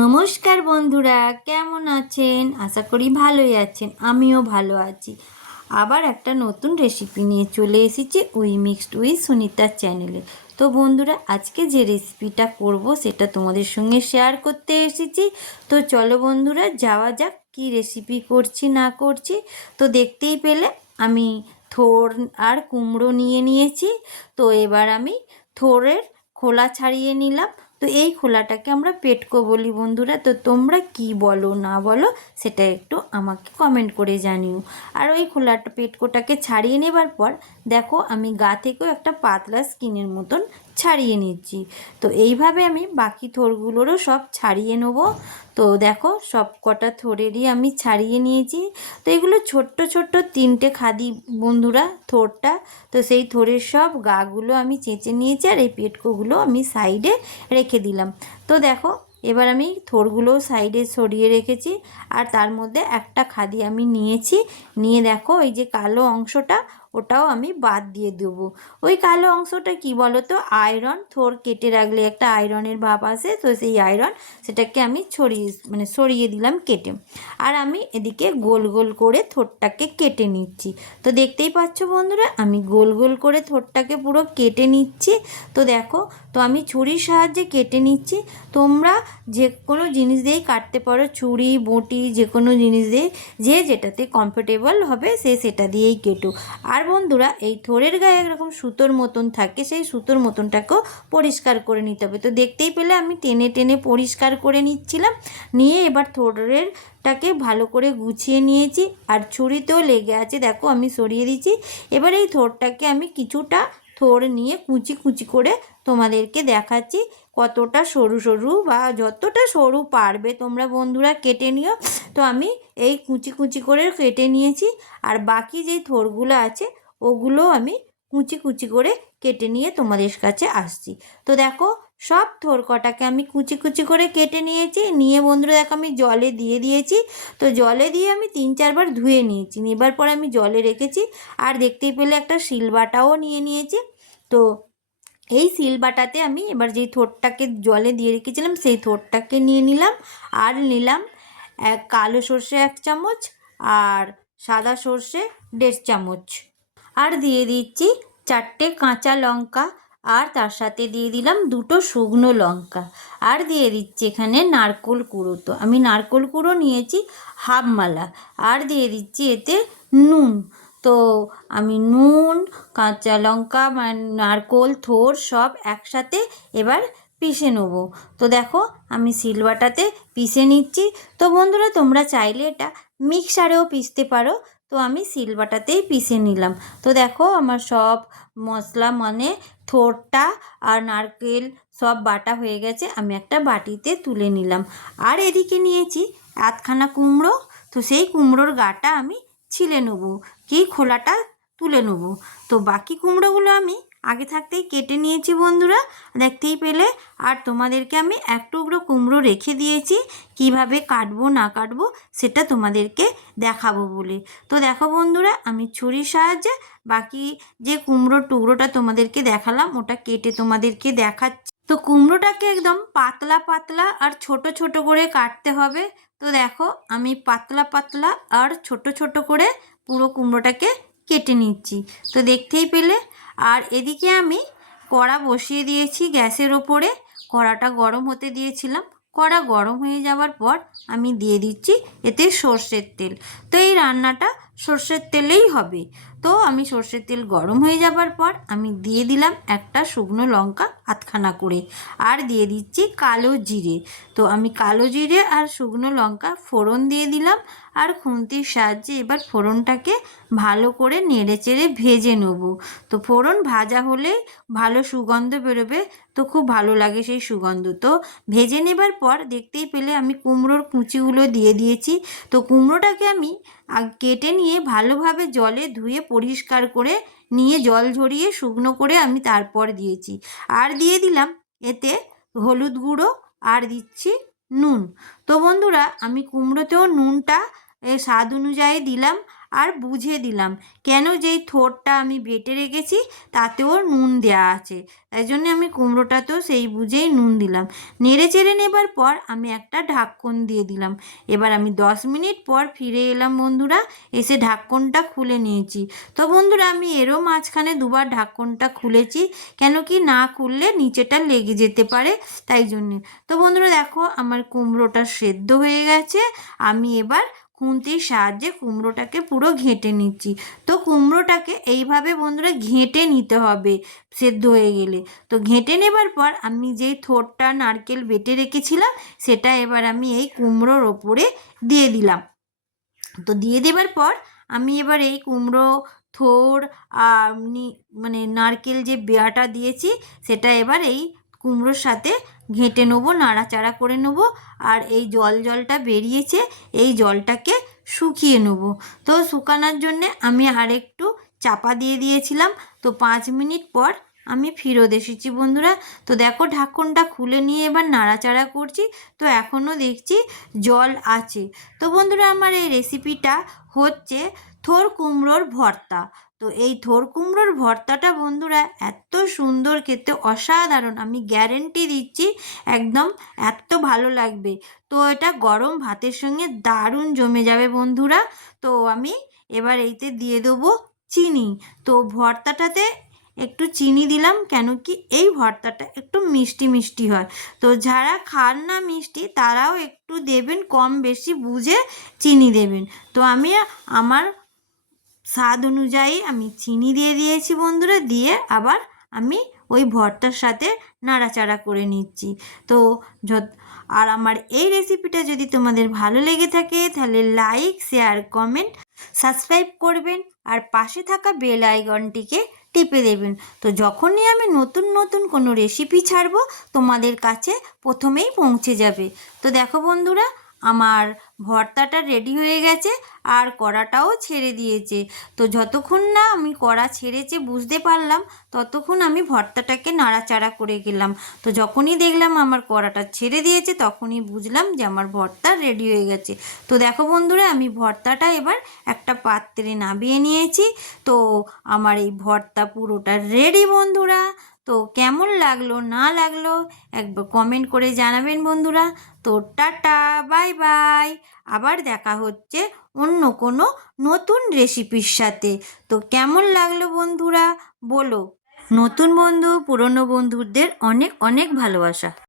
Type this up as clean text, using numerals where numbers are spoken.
নমস্কার বন্ধুরা, কেমন আছেন? আশা করি ভালোই আছেন। আমিও ভালো আছি। আবার একটা নতুন রেসিপি নিয়ে চলে এসেছি উই মিক্সড উইথ সুনিতার চ্যানেলে। তো বন্ধুরা, আজকে যে রেসিপিটা করব সেটা তোমাদের সঙ্গে শেয়ার করতে এসেছি। তো চলো বন্ধুরা, যাওয়া যাক কি রেসিপি করছি না করছি। তো দেখতেই পেলে আমি থোড় আর কুমড়ো নিয়ে নিয়েছি। তো এবার আমি থোড়ের খোলা ছাড়িয়ে নিলাম। তো এই খোলাটাকে আমরা পেটকো বলি বন্ধুরা। তো তোমরা কি বলো না বলো সেটা একটু আমাকে কমেন্ট করে জানিও। আর ওই খোলাটা পেটকোটাকে ছাড়িয়ে নেবার পর দেখো আমি গা থেকেও একটা পাতলা স্কিনের মতন ছাড়িয়ে নিচ্ছি। তো এইভাবে আমি বাকি থোড়গুলোরও সব ছাড়িয়ে নেব। তো দেখো সব কটা থোড়েরই আমি ছাড়িয়ে নিয়েছি। তো এগুলো ছোট্ট ছোট্ট তিনটে খাদি বন্ধুরা থোড়টা। তো সেই থোড়ের সব গাগুলো আমি চেঁচে নিয়েছি আর এই পেটকোগুলো আমি সাইডে রেখে দিলাম। তো দেখো এবার আমি থোড়গুলো সাইডে সরিয়ে রেখেছি আর তার মধ্যে একটা খাদি আমি নিয়েছি। নিয়ে দেখো এই যে কালো অংশটা ওটাও আমি বাদ দিয়ে দেবো। ওই কালো অংশটা কি বলো তো, আয়রন। থোড় কেটে রাখলে একটা আয়রনের ভাব আসে, তো সেই আয়রন সেটাকে আমি সরিয়ে দিলাম কেটে। আর আমি এদিকে গোল গোল করে থোড়টাকে কেটে নিচ্ছি। তো দেখতেই পাচ্ছ বন্ধুরা, আমি গোল গোল করে থোড়টাকে পুরো কেটে নিচ্ছি। তো দেখো, তো আমি ছুরির সাহায্যে কেটে নিচ্ছি। তোমরা যে কোনো জিনিস দিয়েই কাটতে পারো, ছুরি বঁটি যে কোনো জিনিস দিয়ে, যে যেটাতে কমফোর্টেবল হবে সে সেটা দিয়েই কেটো। আর বন্ধুরা, এই থোড়ের গায়ে এরকম সুতোর মতন থাকে, সেই সুতোর মতনটাকেও পরিষ্কার করে নিতে হবে। তো দেখতেই পেলে আমি টেনে টেনে পরিষ্কার করে নিচ্ছিলাম। নিয়ে এবার থোড়েরটাকে ভালো করে গুছিয়ে নিয়েছি। আর ছুরিতেও লেগে আছে, দেখো আমি সরিয়ে দিচ্ছি। এবার এই থোড়টাকে আমি কিছুটা থোড় নিয়ে কুচি কুচি করে তোমাদেরকে দেখাচ্ছি কতটা সরু সরু বা যতটা সরু পারবে তোমরা বন্ধুরা কেটে নিও। তো আমি এই কুচি কুচি করে কেটে নিয়েছি। আর বাকি যেই থোড়গুলো আছে ওগুলো আমি কুচি কুচি করে কেটে নিয়ে তোমাদের কাছে আসছি। তো দেখো সব থোড় কটাকে আমি কুচি কুচি করে কেটে নিয়েছি। নিয়ে বন্ধুরা দেখো আমি জলে দিয়ে দিয়েছি। তো জলে দিয়ে আমি 3-4 বার ধুয়ে নিয়েছি। নেবার পর আমি জলে রেখেছি। আর দেখতেই পেলে একটা শিলবাটাও নিয়ে নিয়েছি। তো এই শিলবাটাতে আমি এবার যেই থোড়টাকে জলে দিয়ে রেখেছিলাম সেই থোড়টাকে নিয়ে নিলাম। আর নিলাম কালো সর্ষে 1 চামচ আর সাদা সর্ষে 1.5 চামচ। আর দিয়ে দিচ্ছি 4টে কাঁচা লঙ্কা। আর তার সাথে দিয়ে দিলাম 2টো শুকনো লঙ্কা। আর দিয়ে দিচ্ছি এখানে নারকোল কুড়ো। তো আমি নারকোল কুড়ো নিয়েছি হাফ মালা। আর দিয়ে দিচ্ছি এতে নুন। তো আমি নুন, কাঁচা লঙ্কা, নারকোল, থোড় সব একসাথে এবার পিষে নেবো। তো দেখো আমি শিলবাটাতে পিষে নিচ্ছি। তো বন্ধুরা, তোমরা চাইলে এটা মিক্সারেও পিষতে পারো। তো আমি শিলবাটাতেই পিষে নিলাম। তো দেখো আমার সব মশলা মানে থোড়টা আর নারকেল সব বাটা হয়ে গেছে। আমি একটা বাটিতে তুলে নিলাম। আর এদিকে নিয়েছি 1খানা কুমড়ো। তো সেই কুমড়োর গাটা আমি ছিলে নেবো, কি খোলাটা তুলে নেবো। তো বাকি কুমড়োগুলো আমি আগে থাকতেই কেটে নিয়েছি বন্ধুরা, দেখতেই পেলে। আর তোমাদেরকে আমি এক টুকরো কুমড়ো রেখে দিয়েছি, কিভাবে কাটবো না কাটবো সেটা তোমাদেরকে দেখাবো বলে। তো দেখো বন্ধুরা, আমি ছুরির সাহায্যে বাকি যে কুমড়োর টুকরোটা তোমাদেরকে দেখালাম ওটা কেটে তোমাদেরকে দেখাচ্ছি। তো কুমড়োটাকে একদম পাতলা পাতলা আর ছোট ছোট করে কাটতে হবে। তো দেখো আমি পাতলা পাতলা আর ছোট ছোট করে পুরো কুমড়োটাকে কেটে নিচ্ছি। তো দেখতেই পেলে। আর এদিকে আমি কড়া বসিয়ে দিয়েছি গ্যাসের ওপরে। কড়াটা গরম হতে দিয়েছিলাম। কড়া গরম হয়ে যাওয়ার পর আমি দিয়ে দিচ্ছি এতে সর্ষের তেল। তো এই রান্নাটা সর্ষের তেলেই হবে। তো আমি সর্ষের তেল গরম হয়ে যাবার পর আমি দিয়ে দিলাম একটা শুকনো লঙ্কা 8খানা করে। আর দিয়ে দিচ্ছি কালো জিরে। তো আমি কালো জিরে আর শুকনো লঙ্কা ফোড়ন দিয়ে দিলাম। আর খুন্তির সাহায্যে এবার ফোড়নটাকে ভালো করে নেড়ে চেড়ে ভেজে নেবো। তো ফোড়ন ভাজা হলে ভালো সুগন্ধ বেরোবে। তো খুব ভালো লাগে সেই সুগন্ধ। তো ভেজে নেবার পর দেখতেই পেলে আমি কুমড়োর কুচিগুলো দিয়ে দিয়েছি। তো কুমড়োটাকে আমি কেটে নিয়ে ভালোভাবে জলে ধুয়ে পরিষ্কার করে নিয়ে জল ঝরিয়ে শুকনো করে আমি তারপর দিয়েছি। আর দিয়ে দিলাম এতে হলুদ গুঁড়ো আর দিচ্ছি নুন। তো বন্ধুরা, আমি কুমড়োতেও নুনটা স্বাদ অনুযায়ী দিলাম। আর বুঝে দিলাম, কেন যেই থোড়টা আমি বেটে রেখেছি তাতেও নুন দেওয়া আছে, তাই জন্য আমি কুমড়োটাতেও সেই বুঝেই নুন দিলাম। নেড়ে চেড়ে নেবার পর আমি একটা ঢাকন দিয়ে দিলাম। এবার আমি 10 মিনিট পর ফিরে এলাম বন্ধুরা, এসে ঢাকনটা খুলে নিয়েছি। তো বন্ধুরা আমি এরও মাঝখানে দুবার ঢাকনটা খুলেছি, কেন কি না খুললে নিচেটা লেগে যেতে পারে, তাই জন্যে। তো বন্ধুরা দেখো আমার কুমড়োটা সেদ্ধ হয়ে গেছে। আমি এবার খুন্তির সাহায্যে কুমড়োটাকে পুরো ঘেঁটে নিচ্ছি। তো কুমড়োটাকে এইভাবে বন্ধুরা ঘেঁটে নিতে হবে সেদ্ধ হয়ে গেলে। তো ঘেঁটে নেবার পর আমি যেই থোড়টা নারকেল বেটে রেখেছিলাম সেটা এবার আমি এই কুমড়োর ওপরে দিয়ে দিলাম। তো দিয়ে দেবার পর আমি এবার এই কুমড়ো থোড় আর মানে নারকেল যে বেয়াটা দিয়েছি সেটা এবার এই কুমড়োর সাথে ঘেঁটে নেবো, নাড়াচাড়া করে নেবো। আর এই জলটা বেরিয়েছে, এই জলটাকে শুকিয়ে নেবো। তো শুকানোর জন্যে আমি আরেকটু চাপা দিয়ে দিয়েছিলাম। তো 5 মিনিট পর আমি ফেরত এসেছি বন্ধুরা। তো দেখো ঢাকনটা খুলে নিয়ে এবার নাড়াচাড়া করছি, তো এখনও দেখছি জল আছে। তো বন্ধুরা আমার এই রেসিপিটা হচ্ছে থোড় কুমড়োর ভর্তা। তো এই থোড় কুমড়োর ভর্তাটা বন্ধুরা এত সুন্দর খেতে, অসাধারণ, আমি গ্যারেন্টি দিচ্ছি একদম এত ভালো লাগবে। তো এটা গরম ভাতের সঙ্গে দারুণ জমে যাবে বন্ধুরা। তো আমি এবার এইতে দিয়ে দেবো চিনি। তো ভর্তাটাতে একটু চিনি দিলাম, কেন কি এই ভর্তাটা একটু মিষ্টি মিষ্টি হয়। তো যারা খান না মিষ্টি তারাও একটু দেবেন, কম বেশি বুঝে চিনি দেবেন। তো আমি আমার স্বাদ অনুযায়ী আমি চিনি দিয়ে দিয়েছি বন্ধুরা, দিয়ে আবার আমি ওই ভর্তার সাথে নাড়াচাড়া করে নিচ্ছি। তো আর আমার এই রেসিপিটা যদি তোমাদের ভালো লেগে থাকে তাহলে লাইক, শেয়ার, কমেন্ট, সাবস্ক্রাইব করবেন আর পাশে থাকা বেল আইকনটিকে টিপে দেবেন। তো যখনই আমি নতুন নতুন কোনো রেসিপি ছাড়বো তোমাদের কাছে প্রথমেই পৌঁছে যাবে। তো দেখো বন্ধুরা আমার ভর্তাটা রেডি হয়ে গেছে আর কড়াটাও ছেড়ে দিয়েছে। তো যতক্ষণ না আমি কড়া ছেড়েছে বুঝতে পারলাম ততক্ষণ আমি ভর্তাটাকে নাড়াচাড়া করে গেলাম। তো যখনই দেখলাম আমার কড়াটা ছেড়ে দিয়েছে তখনই বুঝলাম যে আমার ভর্তা রেডি হয়ে গেছে। তো দেখো বন্ধুরা আমি ভর্তাটা এবার একটা পাত্রে নামিয়ে নিয়েছি। তো আমার এই ভর্তা পুরোটা রেডি বন্ধুরা। তো কেমন লাগলো না লাগলো একবার কমেন্ট করে জানাবেন বন্ধুরা। তো টাটা, বাই বাই, আবার দেখা হচ্ছে অন্য কোনো নতুন রেসিপির সাথে। তো কেমন লাগলো বন্ধুরা বলো। নতুন বন্ধু পুরনো বন্ধুদের অনেক অনেক ভালোবাসা।